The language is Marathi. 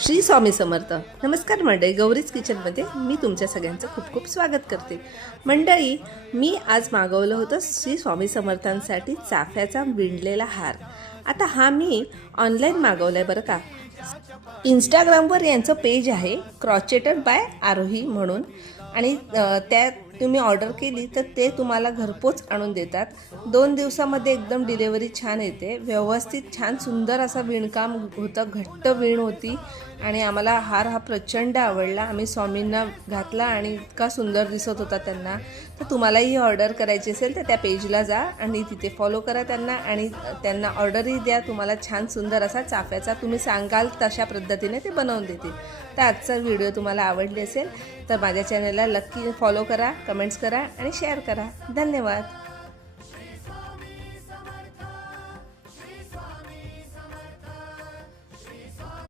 श्री स्वामी समर्थ. नमस्कार मंडळी, गौरीज किचनमध्ये मी तुमच्या सगळ्यांचं खूप खूप स्वागत करते. मंडळी, मी आज मागवलं होतं श्री स्वामी समर्थांसाठी चाफ्याचा विणलेला हार. आता हा मी ऑनलाईन मागवला आहे बरं का. इंस्टाग्रामवर यांचं पेज आहे क्रॉचेटेड बाय आरोही म्हणून, आणि त्या तुम्ही ऑर्डर केली तर ते तुम्हाला घरपोच आणून देतात. 2 दिवसामध्ये एकदम डिलेवरी छान येते. व्यवस्थित छान सुंदर असा विणकाम होतं, घट्ट विण होती, आणि आम्हाला हार हा प्रचंड आवडला. आम्ही स्वामींना घातला आणि इतका सुंदर दिसत होता त्यांना. तर तुम्हालाही ऑर्डर करायची असेल तर त्या पेजला जा आणि तिथे फॉलो करा त्यांना, आणि त्यांना ऑर्डरही द्या. तुम्हाला छान सुंदर असा चाफ्याचा तुम्ही सांगाल तशा पद्धतीने ते बनवून देतील. तर आजचा व्हिडिओ तुम्हाला आवडली असेल तर माझ्या चॅनलला नक्की फॉलो करा, कमेंट्स करा आणि शेअर करा. धन्यवाद.